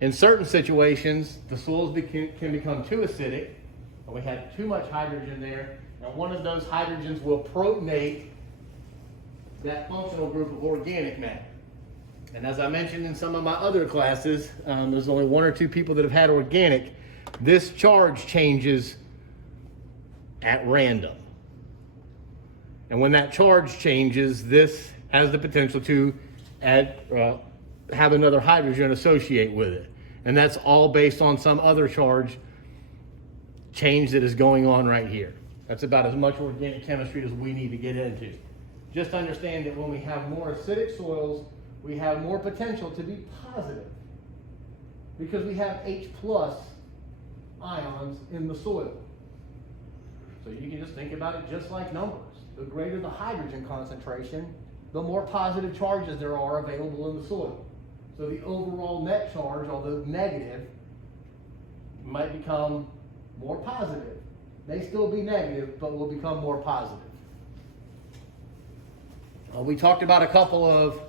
In certain situations, the soils can become too acidic, and we have too much hydrogen there, and one of those hydrogens will protonate that functional group of organic matter. And as I mentioned in some of my other classes, there's only one or two people that have had organic. This charge changes at random. And when that charge changes, this has the potential to have another hydrogen associate with it. And that's all based on some other charge change that is going on right here. That's about as much organic chemistry as we need to get into. Just understand that when we have more acidic soils, we have more potential to be positive because we have H plus ions in the soil. So you can just think about it just like numbers. The greater the hydrogen concentration, the more positive charges there are available in the soil. So the overall net charge, although negative, might become more positive. May still be negative, but will become more positive. We talked about a couple of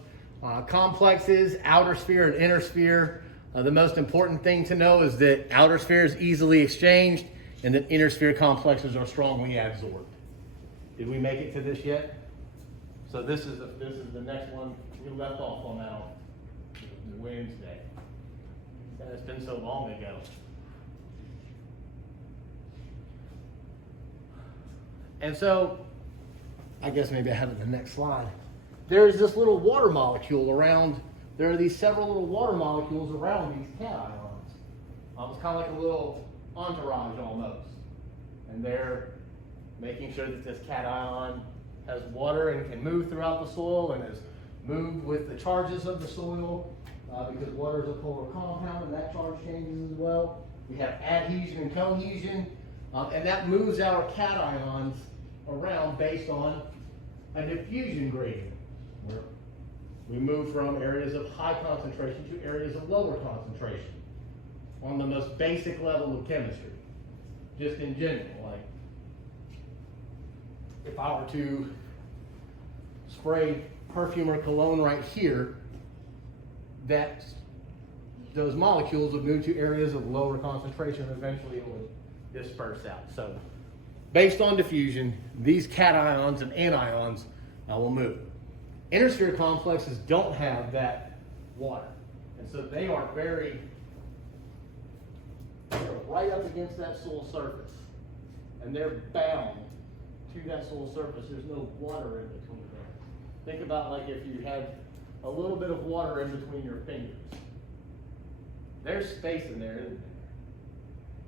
complexes, outer sphere and inner sphere. The most important thing to know is that outer sphere is easily exchanged and that inner sphere complexes are strongly adsorbed. Did we make it to this yet? So this is the next one. We left off on that on Wednesday. And it's been so long ago. And so, I guess maybe I have it in the next slide. There's this little water molecule around, there are these several little water molecules around these cations. It's kind of like a little entourage almost. And they're making sure that this cation has water and can move throughout the soil and is moved with the charges of the soil because water is a polar compound and that charge changes as well. We have adhesion and cohesion, and that moves our cations around based on a diffusion gradient. Where we move from areas of high concentration to areas of lower concentration on the most basic level of chemistry, just in general. Like if I were to spray perfume or cologne right here, those molecules would move to areas of lower concentration and eventually it would disperse out. So based on diffusion, these cations and anions will move. Inner sphere complexes don't have that water. And so they're right up against that soil surface. And they're bound to that soil surface. There's no water in between them. Think about like if you had a little bit of water in between your fingers. There's space in there, isn't there?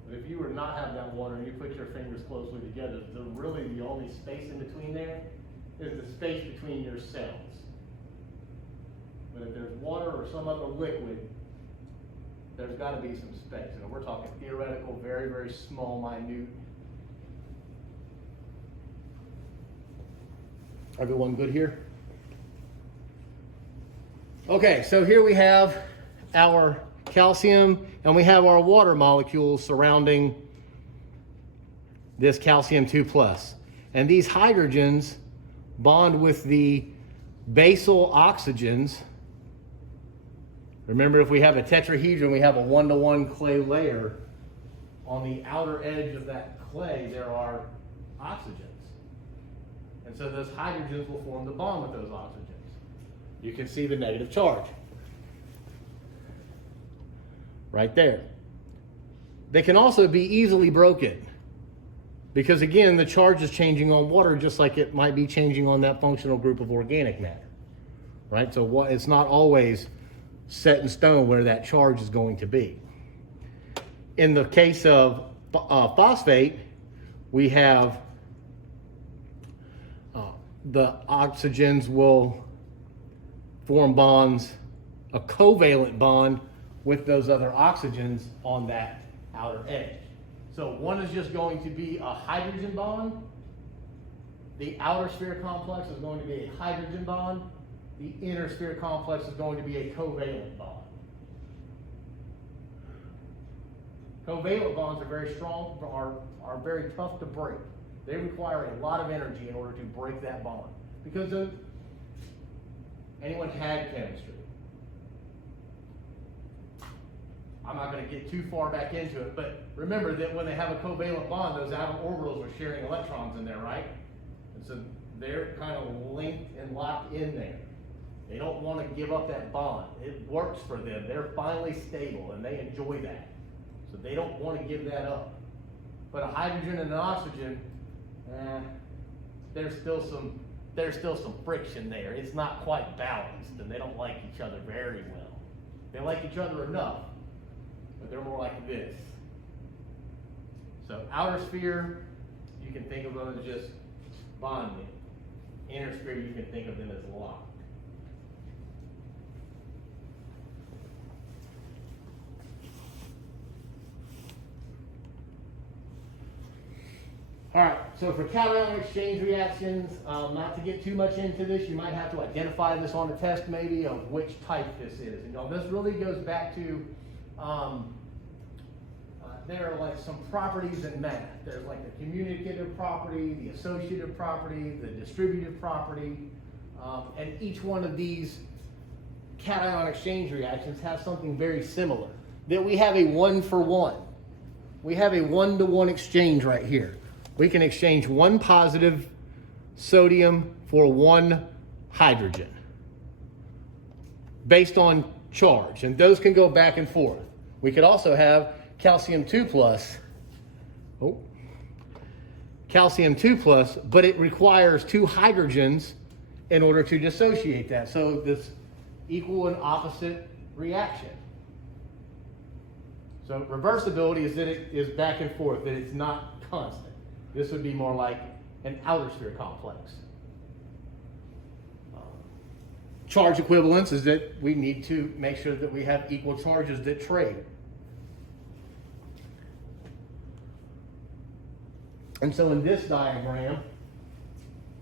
But if you were not have that water and you put your fingers closely together, really the only space in between there is the space between your cells. But if there's water or some other liquid, there's got to be some space. And we're talking theoretical, very, very small, minute. Everyone good here? Okay, so here we have our calcium and we have our water molecules surrounding this calcium 2+. And these hydrogens bond with the basal oxygens. Remember, if we have a tetrahedron, we have a 1-to-1 clay layer. On the outer edge of that clay, there are oxygens. And so those hydrogens will form the bond with those oxygens. You can see the negative charge right there. They can also be easily broken because, again, the charge is changing on water just like it might be changing on that functional group of organic matter, right? So it's not always set in stone where that charge is going to be. In the case of phosphate, we have the oxygens will form bonds, a covalent bond with those other oxygens on that outer edge. So one is just going to be a hydrogen bond. The outer sphere complex is going to be a hydrogen bond. The inner sphere complex is going to be a covalent bond. Covalent bonds are very strong, are very tough to break. They require a lot of energy in order to break that bond. Because of anyone had chemistry. I'm not going to get too far back into it, but remember that when they have a covalent bond, those atom orbitals are sharing electrons in there, right? And so they're kind of linked and locked in there. They don't want to give up that bond. It works for them. They're finally stable and they enjoy that. So they don't want to give that up. But a hydrogen and an oxygen, there's still some friction there. It's not quite balanced and they don't like each other very well. They like each other enough, but they're more like this. So outer sphere, you can think of them as just bonding. Inner sphere, you can think of them as locked. All right, so for cation exchange reactions, not to get too much into this, you might have to identify this on a test maybe of which type this is. And this really goes back to, there are like some properties in math. There's like the commutative property, the associative property, the distributive property, and each one of these cation exchange reactions has something very similar. That we have a 1-for-1. We have a 1-to-1 exchange right here. We can exchange 1 positive sodium for 1 hydrogen based on charge, and those can go back and forth. We could also have calcium 2 plus, but it requires 2 hydrogens in order to dissociate that. So this equal and opposite reaction. So reversibility is that it is back and forth, that it's not constant. This would be more like an outer sphere complex. Charge equivalence is that we need to make sure that we have equal charges that trade. And so in this diagram,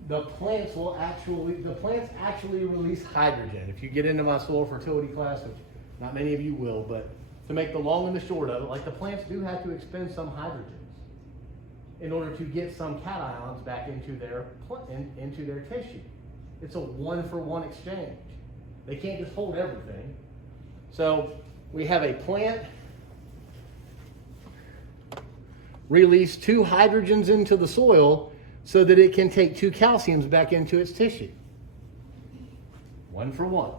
the plants actually release hydrogen. If you get into my soil fertility class, which not many of you will, but to make the long and the short of it, like the plants do have to expend some hydrogens in order to get some cations back into their tissue. It's a 1-for-1 exchange. They can't just hold everything. So we have a plant release 2 hydrogens into the soil so that it can take 2 calciums back into its tissue. 1-for-1.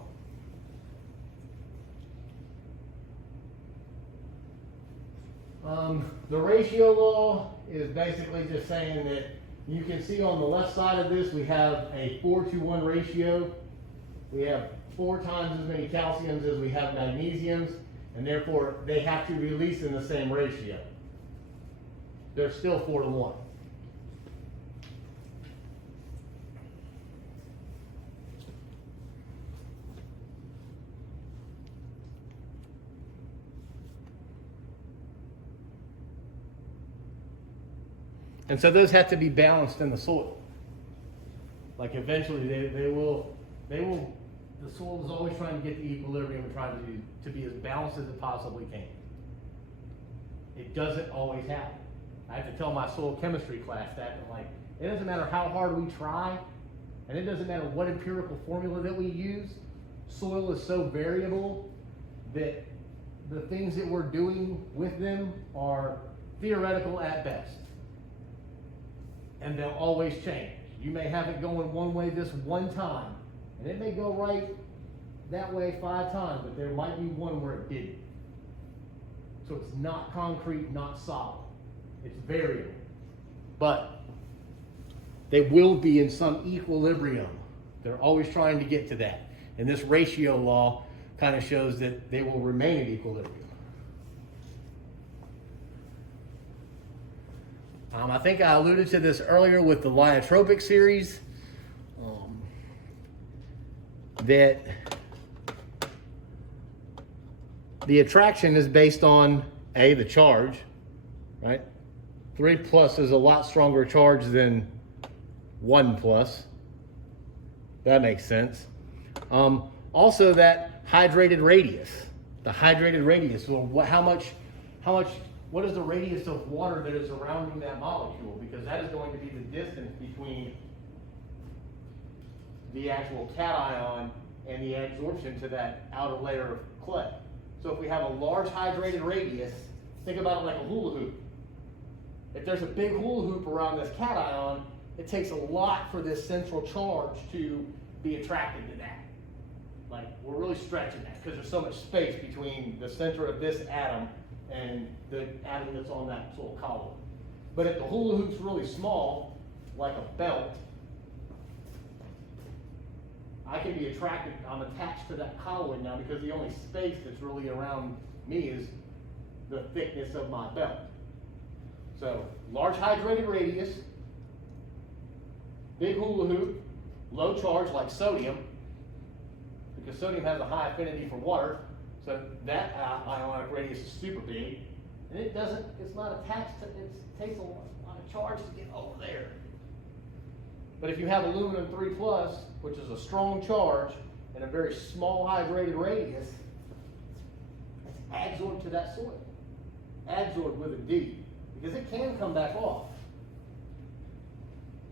The ratio law is basically just saying that you can see on the left side of this we have a 4-to-1 ratio. We have 4 times as many calciums as we have magnesiums, and therefore they have to release in the same ratio. They're still 4-to-1. And so those have to be balanced in the soil. Like eventually the soil is always trying to get the equilibrium and trying to be as balanced as it possibly can. It doesn't always happen. I have to tell my soil chemistry class that, it doesn't matter how hard we try, and it doesn't matter what empirical formula that we use, soil is so variable that the things that we're doing with them are theoretical at best. And they'll always change. You may have it going one way this one time, and it may go right that way 5 times, but there might be one where it didn't. So it's not concrete, not solid. It's variable. But they will be in some equilibrium. They're always trying to get to that. And this ratio law kind of shows that they will remain at equilibrium. I think I alluded to this earlier with the Lyotropic series, that the attraction is based on, the charge, right? 3 plus is a lot stronger charge than 1 plus. That makes sense. Also that hydrated radius, the hydrated radius, so what is the radius of water that is surrounding that molecule? Because that is going to be the distance between the actual cation and the adsorption to that outer layer of clay. So if we have a large hydrated radius, think about it like a hula hoop. If there's a big hula hoop around this cation, it takes a lot for this central charge to be attracted to that. Like, we're really stretching that because there's so much space between the center of this atom and the atom that's on that little column. But if the hula hoop's really small, like a belt, I can be attracted, I'm attached to that colloid now because the only space that's really around me is the thickness of my belt. So, large hydrated radius, big hula hoop, low charge like sodium, because sodium has a high affinity for water, so that ionic radius is super big, and it's not attached to, it takes a lot of charge to get over there. But if you have aluminum 3+, which is a strong charge and a very small hydrated radius, it's adsorbed to that soil. Adsorbed with a D, because it can come back off.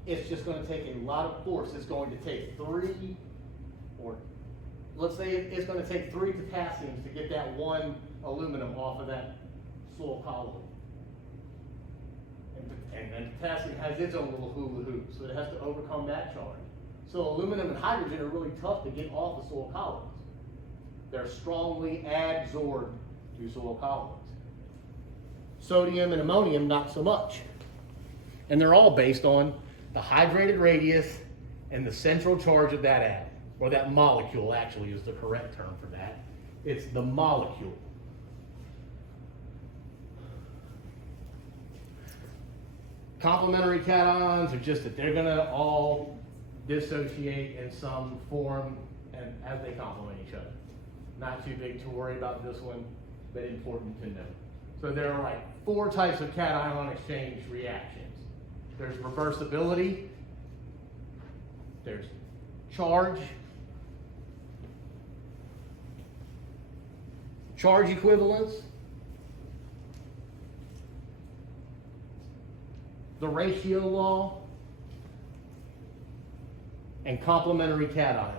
It's just going to take a lot of force. It's going to take 3, or let's say it's going to take 3 potassiums to get that 1 aluminum off of that soil colloid. And potassium has its own little hula hoop, so it has to overcome that charge. So aluminum and hydrogen are really tough to get off the soil colloids. They're strongly adsorbed to soil colloids. Sodium and ammonium, not so much. And they're all based on the hydrated radius and the central charge of that atom, or that molecule actually is the correct term for that. It's the molecule. Complementary cations are just that they're going to all dissociate in some form and as they complement each other. Not too big to worry about this one, but important to know. So there are like 4 types of cation exchange reactions. There's reversibility, there's charge equivalence, the ratio law, and complementary cations.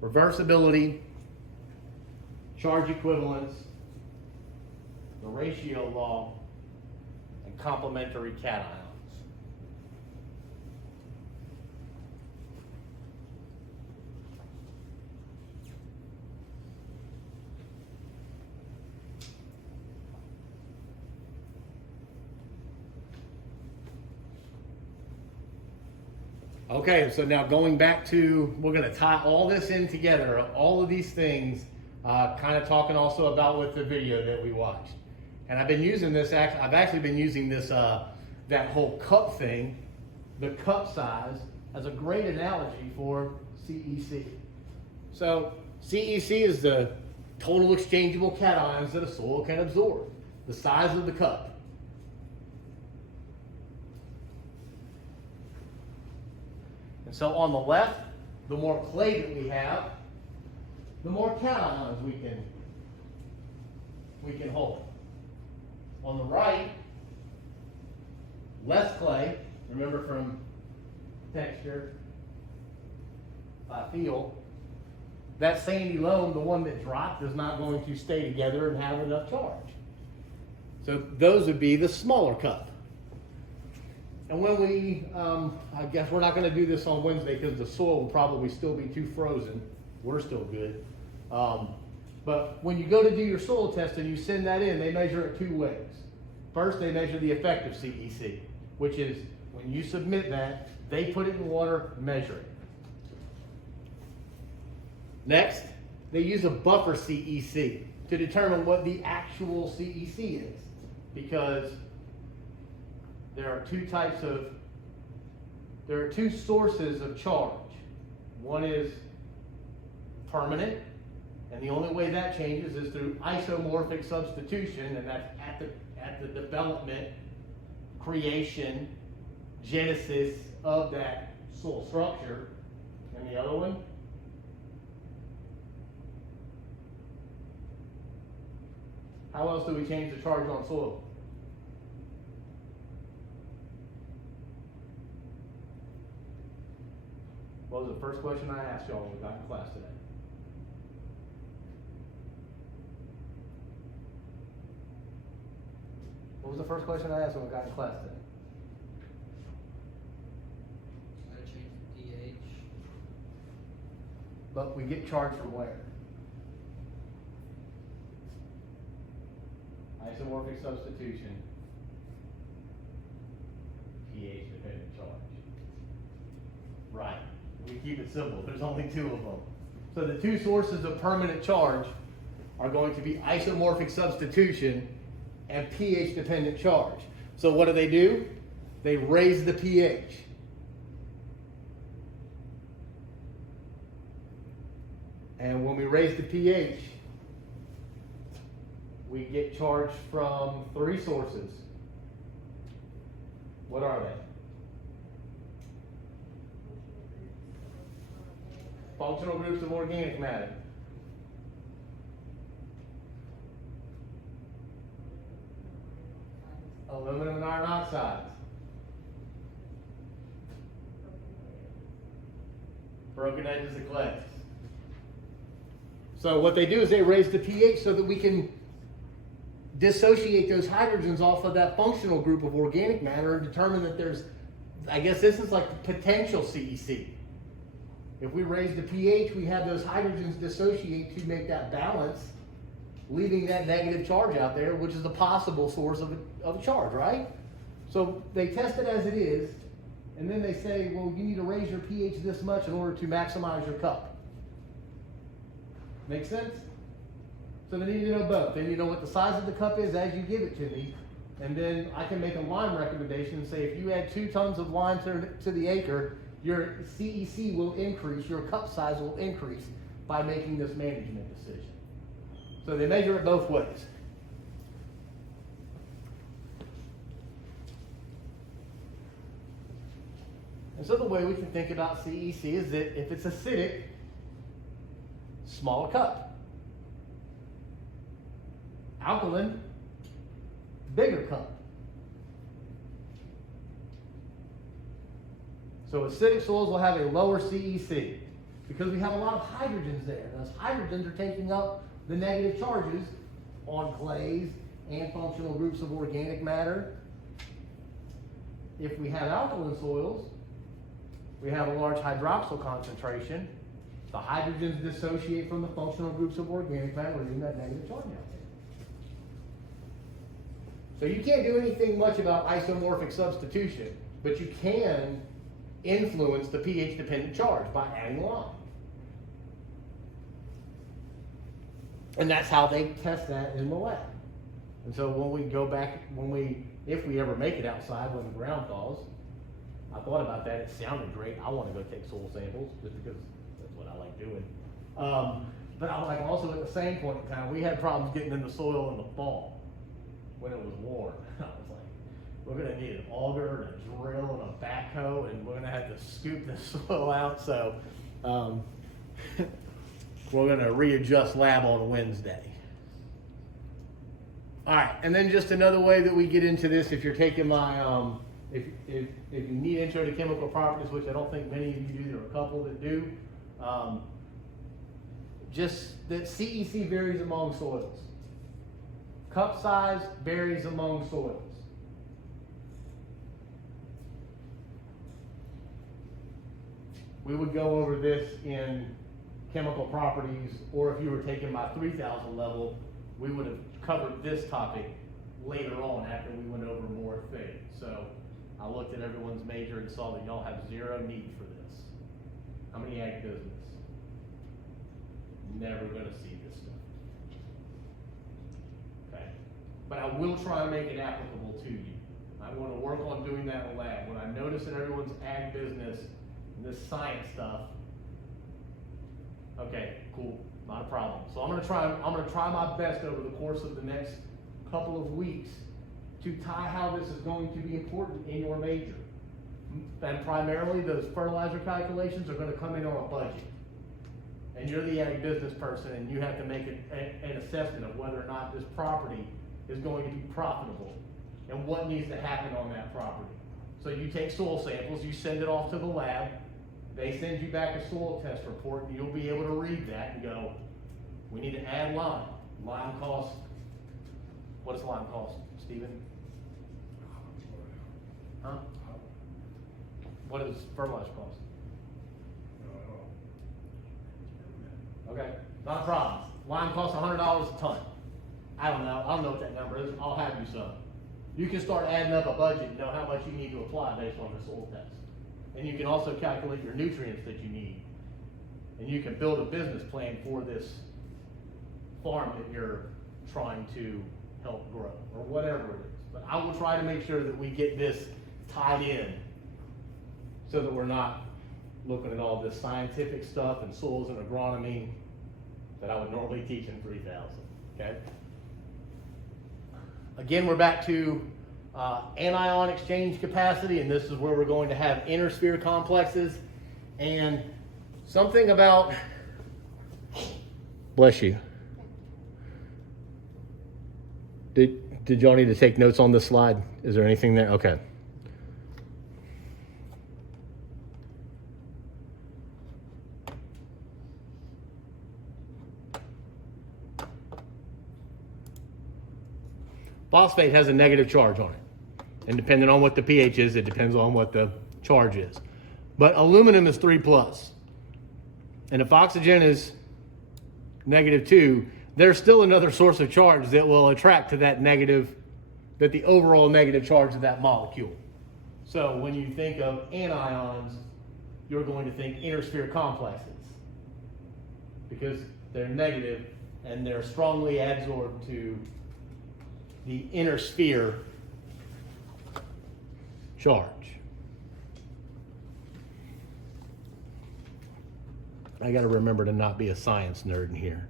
Reversibility, charge equivalence, the ratio law, and complementary cations. Okay, so now going back to, we're going to tie all this in together, all of these things, kind of talking also about with the video that we watched. And I've been using this, I've actually been using this, that whole cup thing, the cup size, as a great analogy for CEC. So CEC is the total exchangeable cations that a soil can absorb, the size of the cup. And so on the left, the more clay that we have, the more cations we can hold. On the right, less clay, remember from texture, feel, that sandy loam, the one that dropped, is not going to stay together and have enough charge. So those would be the smaller cup. And when we, I guess we're not going to do this on Wednesday because the soil will probably still be too frozen. We're still good. But when you go to do your soil test and you send that in, they measure it 2 ways. First, they measure the effective CEC, which is when you submit that, they put it in water, measure it. Next, they use a buffer CEC to determine what the actual CEC is, because there are 2 sources of charge. One is permanent, and the only way that changes is through isomorphic substitution, and that's at the development, creation, genesis of that soil structure. And the other one? How else do we change the charge on soil? What was the first question I asked y'all when we got in class today? What was the first question I asked when we got in class today? Gotta change the DH. But we get charged from where? Isomorphic substitution, pH dependent charge. Right, we keep it simple, there's only two of them. So the two sources of permanent charge are going to be isomorphic substitution and pH dependent charge. So what do? They raise the pH. And when we raise the pH, we get charged from three sources. What are they? Functional groups of organic matter. Aluminum and iron oxides. Broken edges of clays. So what they do is they raise the pH so that we can dissociate those hydrogens off of that functional group of organic matter and determine that there's, I guess this is like potential CEC. If we raise the pH, we have those hydrogens dissociate to make that balance, leaving that negative charge out there, which is a possible source of a charge, right? So they test it as it is, and then they say, well, you need to raise your pH this much in order to maximize your cup. Make sense? So they need to know both. They need to know what the size of the cup is as you give it to me, and then I can make a lime recommendation and say if you add 2 tons of lime to the acre, your CEC will increase, your cup size will increase by making this management decision. So they measure it both ways. And so the way we can think about CEC is that if it's acidic, smaller cup. Alkaline, bigger cup. So acidic soils will have a lower CEC because we have a lot of hydrogens there. Those hydrogens are taking up the negative charges on clays and functional groups of organic matter. If we have alkaline soils, we have a large hydroxyl concentration. The hydrogens dissociate from the functional groups of organic matter, leaving that negative charge out there. So you can't do anything much about isomorphic substitution, but you can influence the pH dependent charge by adding lime. And that's how they test that in the lab. And so when we go back, if we ever make it outside when the ground thaws, I thought about that, it sounded great. I want to go take soil samples just because that's what I like doing. But I like also at the same point in time, we had problems getting in the soil in the fall when it was warm. I was like, we're gonna need an auger and a drill and a backhoe, and we're gonna have to scoop the soil out. So we're gonna readjust lab on Wednesday. All right, and then just another way that we get into this, if you're taking my, if you need intro to chemical properties, which I don't think many of you do, there are a couple that do, just that CEC varies among soils. Cup size varies among soils. We would go over this in chemical properties, or if you were taking my 3000 level, we would have covered this topic later on after we went over more things. So I looked at everyone's major and saw that y'all have zero need for this. How many ag business? Never gonna see this stuff. Okay, but I will try and make it applicable to you. I want to work on doing that in the lab. When I notice that everyone's ag business and this science stuff, okay, cool, not a problem. So I'm gonna try my best over the course of the next couple of weeks to tie how this is going to be important in your major. And primarily those fertilizer calculations are gonna come in on a budget. And you're the ag business person, and you have to make an assessment of whether or not this property is going to be profitable and what needs to happen on that property. So you take soil samples, you send it off to the lab, they send you back a soil test report, and you'll be able to read that and go, we need to add lime. Lime costs, what does lime cost, Stephen? Huh? What does fertilizer cost? Okay, not a problem. Lime costs $100 a ton. I don't know what that number is. I'll have you some. You can start adding up a budget and know how much you need to apply based on the soil test. And you can also calculate your nutrients that you need. And you can build a business plan for this farm that you're trying to help grow, or whatever it is. But I will try to make sure that we get this tied in so that we're not looking at all this scientific stuff and soils and agronomy that I would normally teach in 3000, okay? Again, we're back to anion exchange capacity, and this is where we're going to have intersphere complexes. And something about, bless you. Did y'all need to take notes on this slide? Is there anything there? Okay. Phosphate has a negative charge on it. And depending on what the pH is, it depends on what the charge is. But aluminum is 3+. And if oxygen is -2, there's still another source of charge that will attract to that negative, that the overall negative charge of that molecule. So when you think of anions, you're going to think intersphere complexes because they're negative and they're strongly adsorbed to the inner sphere charge. I got to remember to not be a science nerd in here.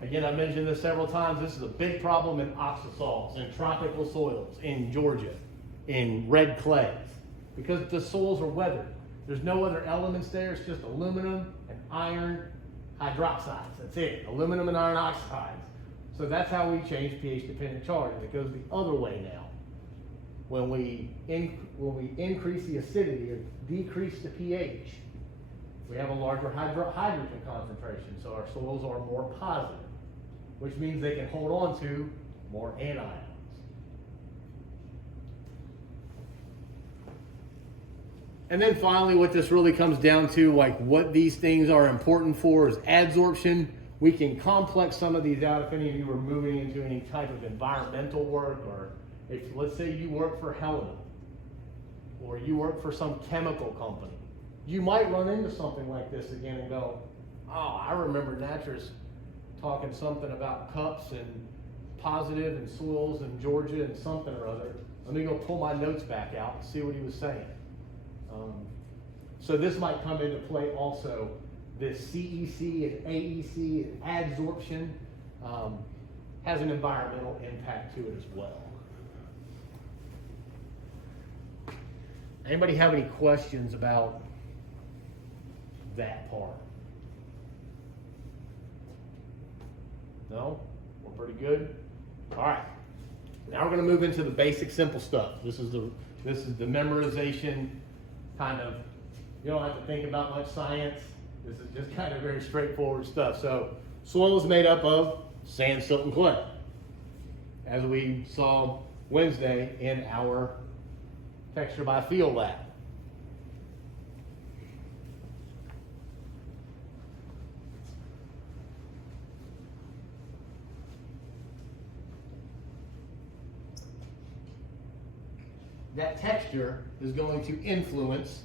Again, I mentioned this several times. This is a big problem in oxasols, in tropical soils, in Georgia, in red clays, because the soils are weathered. There's no other elements there. It's just aluminum and iron hydroxides. That's it. Aluminum and iron oxides. So that's how we change pH-dependent charge. It goes the other way now. When we increase the acidity or decrease the pH, we have a larger hydrogen concentration. So our soils are more positive, which means they can hold on to more anions. And then finally, what this really comes down to, like what these things are important for, is adsorption. We can complex some of these out if any of you are moving into any type of environmental work, or if, let's say, you work for Helena, or you work for some chemical company. You might run into something like this again and go, oh, I remember Natchez talking something about cups and positive and soils in Georgia and something or other. Let me go pull my notes back out and see what he was saying. So this might come into play also. This CEC and AEC and adsorption has an environmental impact to it as well. Anybody have any questions about that part? No? We're pretty good? All right. Now we're going to move into the basic simple stuff. This is the memorization kind of, you don't have to think about much science. This is just kind of very straightforward stuff. So soil is made up of sand, silt, and clay, as we saw Wednesday in our texture by feel lab. That texture is going to influence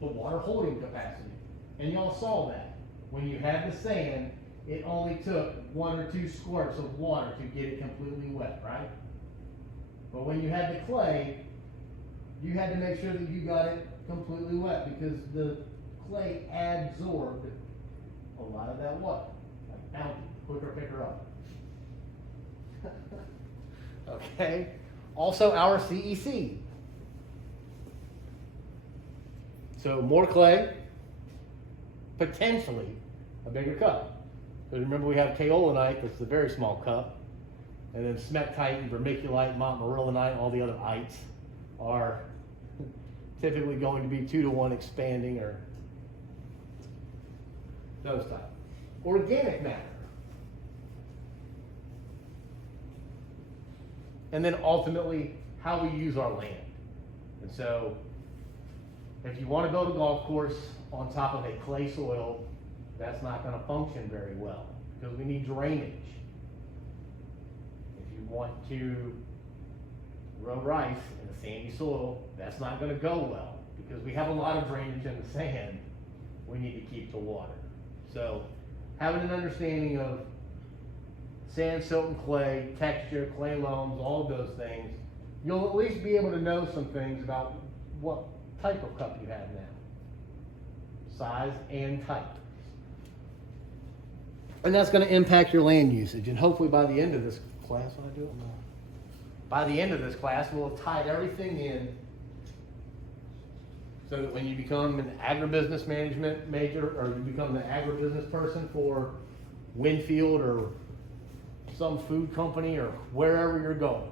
the water holding capacity. And y'all saw that. When you had the sand, it only took 1 or 2 squirts of water to get it completely wet, right? But when you had the clay, you had to make sure that you got it completely wet, because the clay adsorbed a lot of that water. Like bounty, quicker picker up. Okay? Also our CEC. So more clay, potentially a bigger cup. Because remember, we have kaolinite, that's the very small cup, and then smectite, vermiculite, montmorillonite, all the other ites are typically going to be 2-to-1 expanding or those type. Organic matter. And then ultimately, how we use our land. And so, if you want to build a golf course on top of a clay soil, that's not going to function very well because we need drainage. If you want to grow rice in a sandy soil, that's not going to go well because we have a lot of drainage in the sand. We need to keep the water. So, having an understanding of sand, silt, and clay, texture, clay loams, all of those things, you'll at least be able to know some things about what type of cup you have now. Size and type. And that's going to impact your land usage. And hopefully by the end of this class, when I do it now, by the end of this class, we'll have tied everything in so that when you become an agribusiness management major or you become the agribusiness person for Winfield or some food company or wherever you're going,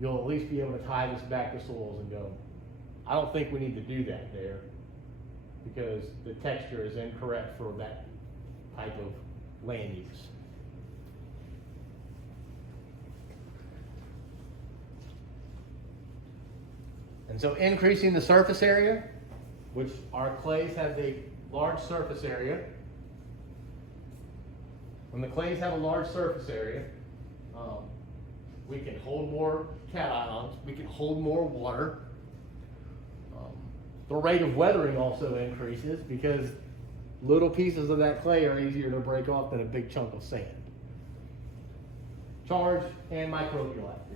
you'll at least be able to tie this back to soils and go, I don't think we need to do that there because the texture is incorrect for that type of land use. And so increasing the surface area, which our clays have a large surface area. When the clays have a large surface area, we can hold more cations, we can hold more water. The rate of weathering also increases because little pieces of that clay are easier to break off than a big chunk of sand. Charge and microbial activity.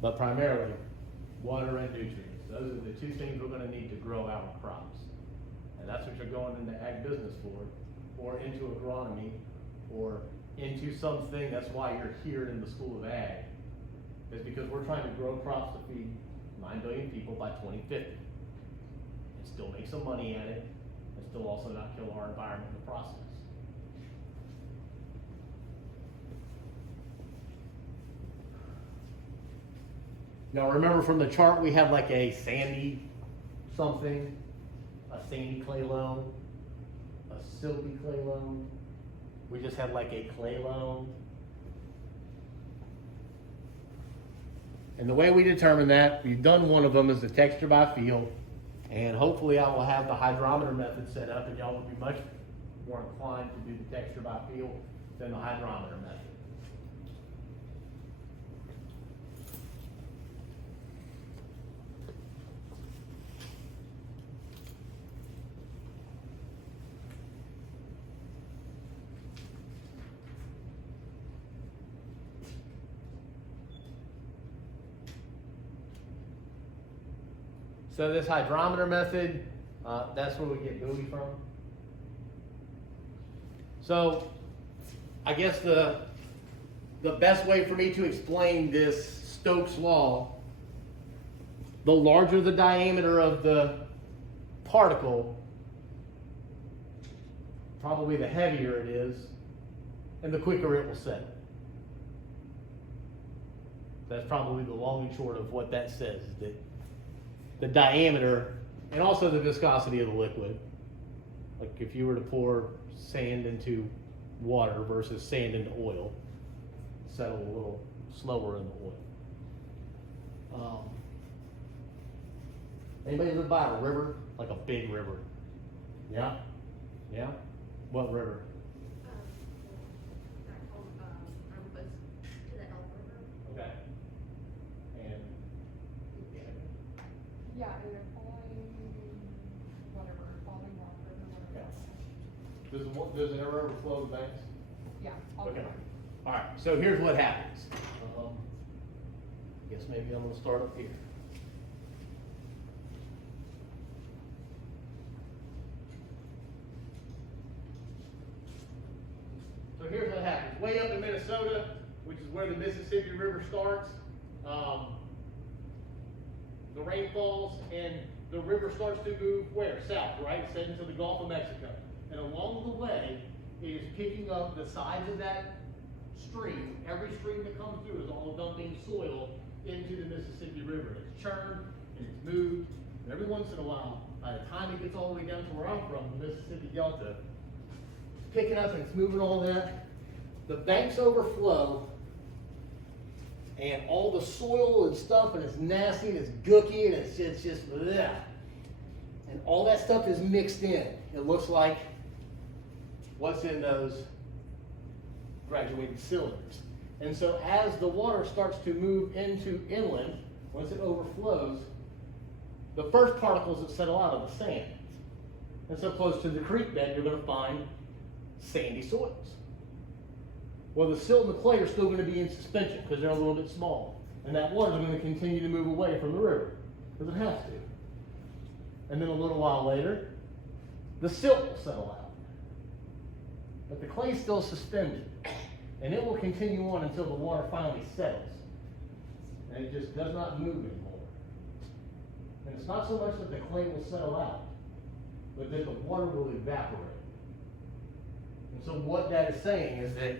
But primarily, water and nutrients. Those are the two things we're going to need to grow our crops. And that's what you're going into ag business for, or into agronomy, or into something. That's why you're here in the School of Ag, is because we're trying to grow crops to feed 9 billion people by 2050. And still make some money at it, and still also not kill our environment in the process. Now remember from the chart we have like a sandy something, a sandy clay loam, a silty clay loam. We just have like a clay loam. And the way we determine that, we've done one of them as the texture by feel. And hopefully I will have the hydrometer method set up and y'all will be much more inclined to do the texture by feel than the hydrometer method. So this hydrometer method, that's where we get buoy from. So I guess the best way for me to explain this Stokes law, the larger the diameter of the particle, probably the heavier it is, and the quicker it will settle. That's probably the long and short of what that says, is that the diameter and also the viscosity of the liquid. Like if you were to pour sand into water versus sand into oil, settle a little slower in the oil. Anybody live by a river? Like a big river? Yeah? Yeah? What river? Okay. And yeah, and they're falling, falling rock river, whatever. does it ever overflow the banks? Yeah, all the Okay. time. All right, so here's what happens. Guess maybe I'm gonna start up here. So here's what happens. Way up in Minnesota, which is where the Mississippi River starts, the rain falls and the river starts to move where? South, right? It's heading to the Gulf of Mexico. And along the way, it is picking up the sides of that stream. Every stream that comes through is all dumping soil into the Mississippi River. It's churned and it's moved. And every once in a while, by the time it gets all the way down to where I'm from, the Mississippi Delta, it's picking up and it's moving all that. The banks overflow and all the soil and stuff, and it's nasty and it's gooky and it's just bleh. And all that stuff is mixed in. It looks like what's in those graduated cylinders. And so as the water starts to move into inland, once it overflows, the first particles that settle out are the sand. And so close to the creek bed, you're going to find sandy soils. Well, the silt and the clay are still going to be in suspension because they're a little bit small. And that water is going to continue to move away from the river because it has to. And then a little while later, the silt will settle out. But the clay is still suspended. And it will continue on until the water finally settles. And it just does not move anymore. And it's not so much that the clay will settle out, but that the water will evaporate. And so what that is saying is that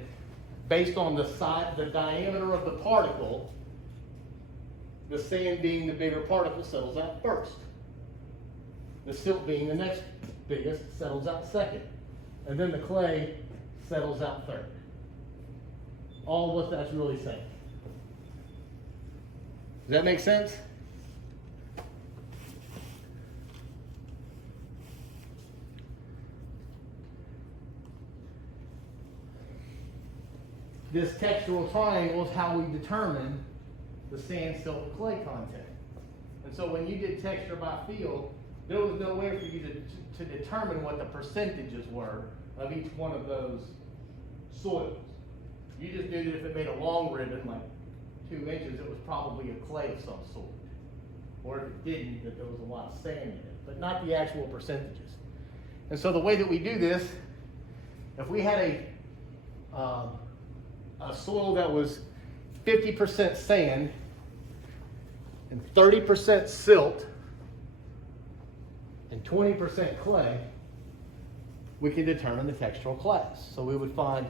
based on the size, the diameter of the particle, the sand being the bigger particle settles out first. The silt being the next biggest settles out second. And then the clay settles out third. All what that's really saying. Does that make sense? This textural triangle is how we determine the sand, silt, and clay content. And so when you did texture by feel, there was no way for you to determine what the percentages were of each one of those soils. You just knew that if it made a long ribbon, like 2 inches, it was probably a clay of some sort. Or if it didn't, that there was a lot of sand in it, but not the actual percentages. And so the way that we do this, if we had a soil that was 50% sand and 30% silt and 20% clay, we can determine the textural class. So we would find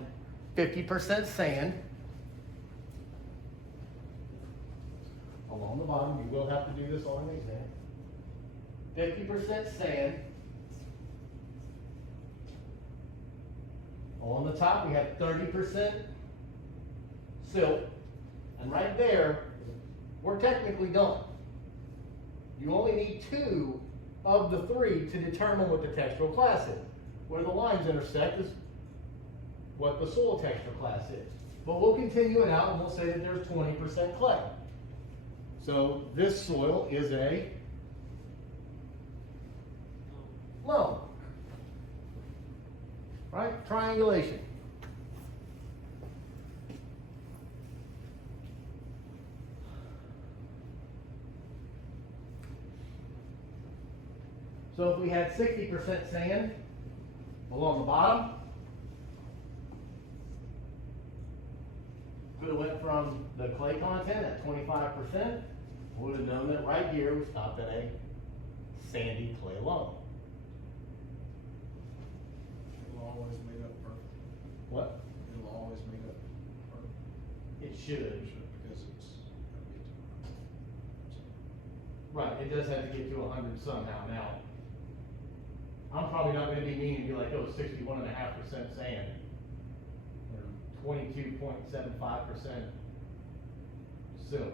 50% sand along the bottom. You will have to do this on an exam. 50% sand. On the top, we have 30% silt. And right there, we're technically done. You only need 2 of the 3 to determine what the textural class is. Where the lines intersect is what the soil texture class is. But we'll continue it out and we'll say that there's 20% clay. So this soil is a loam. Right? Triangulation. So if we had 60% sand along the bottom, we would have went from the clay content at 25%, we would have known that right here we stopped at a sandy clay loam. It'll always make up perfect. What? It'll always make up perfect. It should. Because it's gonna be too much. Right, it does have to get to 100 somehow. Now, I'm probably not going to be mean and be like, oh, 61.5% sand, or 22.75% silt,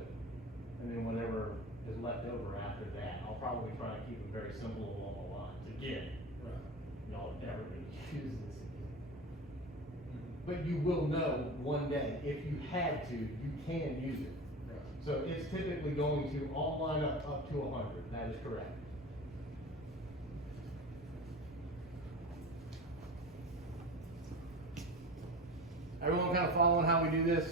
and then whatever is left over after that. I'll probably try to keep it very simple along the lines. Again, Right. y'all are never going to use this again. But you will know one day, if you had to, you can use it. Right. So it's typically going to all line up to 100. That is correct. Everyone kind of following how we do this?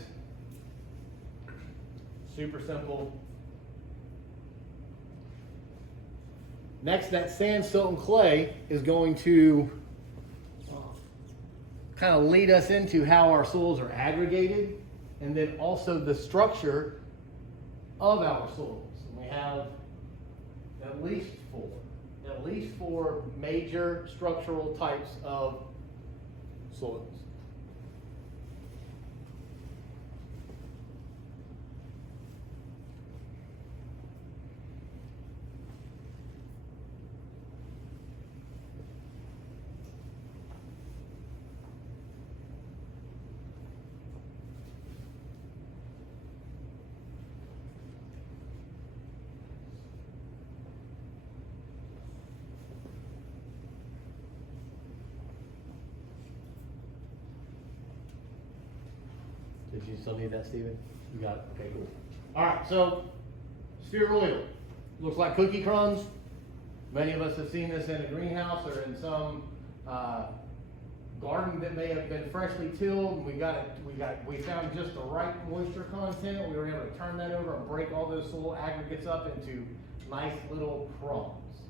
Super simple. Next, that sand, silt, and clay is going to kind of lead us into how our soils are aggregated, and then also the structure of our soils. And we have at least four major structural types of soils. Did you still need that, Steven? You got it? Okay, cool. All right, so spheroidal. Looks like cookie crumbs. Many of us have seen this in a greenhouse or in some garden that may have been freshly tilled. We found just the right moisture content. We were able to turn that over and break all those soil aggregates up into nice little crumbs.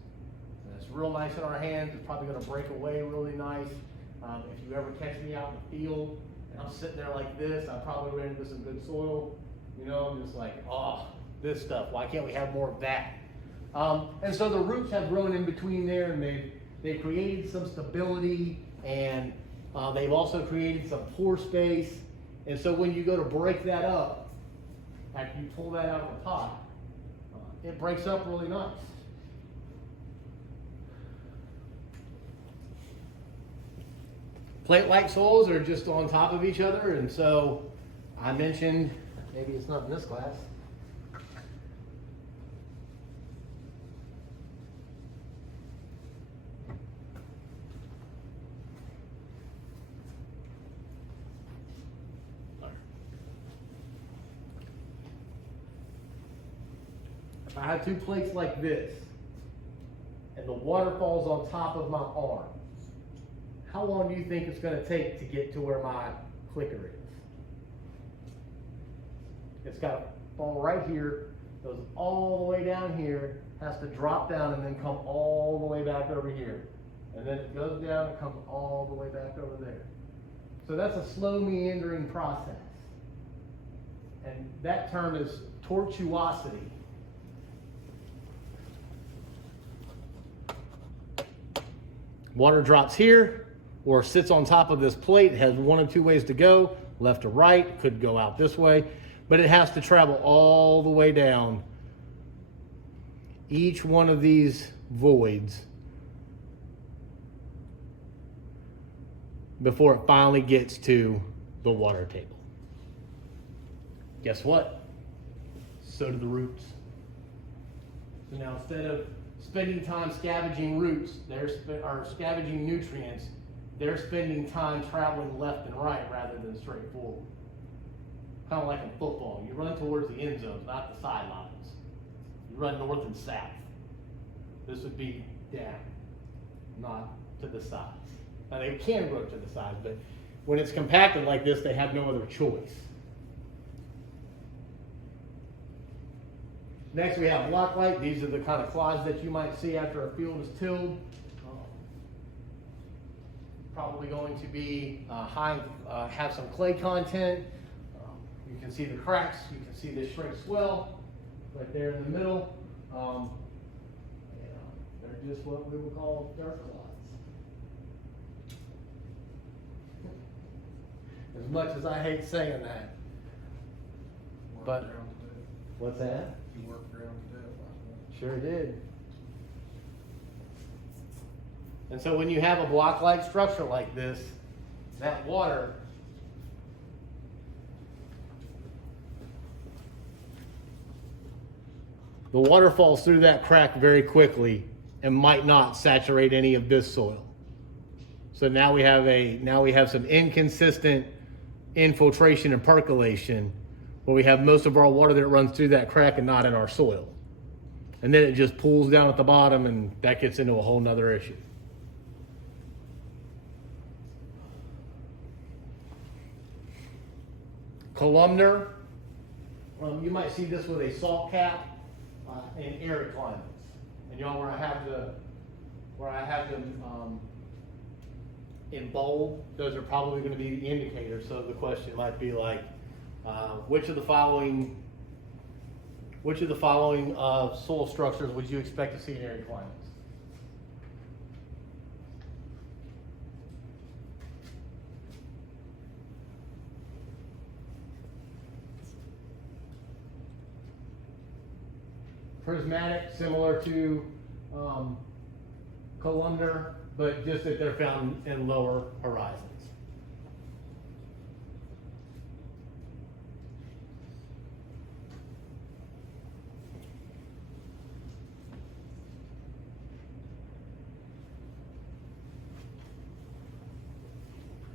And it's real nice in our hands. It's probably going to break away really nice. If you ever catch me out in the field and I'm sitting there like this, I probably ran into some good soil. You know, I'm just like, oh, this stuff. Why can't we have more of that? And so the roots have grown in between there, and they've created some stability, and they've also created some pore space. And so when you go to break that up, after you pull that out of the pot, it breaks up really nice. Plate-like soils are just on top of each other, and so I mentioned, maybe it's not in this class, if I had two plates like this, and the water falls on top of my arm, how long do you think it's going to take to get to where my clicker is? It's got to fall right here, goes all the way down here, has to drop down and then come all the way back over here. And then it goes down and comes all the way back over there. So that's a slow meandering process. And that term is tortuosity. Water drops here or sits on top of this plate. It has one of two ways to go, left or right, could go out this way, but it has to travel all the way down each one of these voids before it finally gets to the water table. Guess what? So do the roots. So now instead of spending time scavenging roots, or scavenging nutrients, they're spending time traveling left and right rather than straight forward. Kind of like in football. You run towards the end zones, not the sidelines. You run north and south. This would be down, not to the sides. Now they can grow to the sides, but when it's compacted like this, they have no other choice. Next we have block light. These are the kind of clods that you might see after a field is tilled. Probably going to be have some clay content. You can see the cracks. You can see this shrink swell right there in the middle. They're just what we would call dirt clods. As much as I hate saying that. But what's that? You worked around to death. Sure did. And so when you have a block-like structure like this, that water falls through that crack very quickly and might not saturate any of this soil. So now we have some inconsistent infiltration and percolation where we have most of our water that runs through that crack and not in our soil. And then it just pools down at the bottom, and that gets into a whole nother issue. Columnar You might see this with a salt cap and air climates. And y'all, where I have them in bold, those are probably going to be the indicators. So the question might be like, which of the following soil structures would you expect to see in arid climates? Prismatic, similar to columnar, but just that they're found in lower horizons.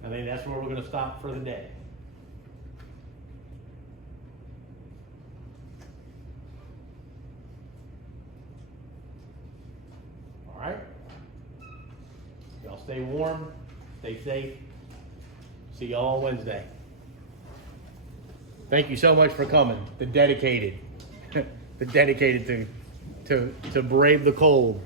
I think that's where we're going to stop for the day. All right. Y'all stay warm, stay safe. See y'all on Wednesday. Thank you so much for coming. The dedicated to brave the cold.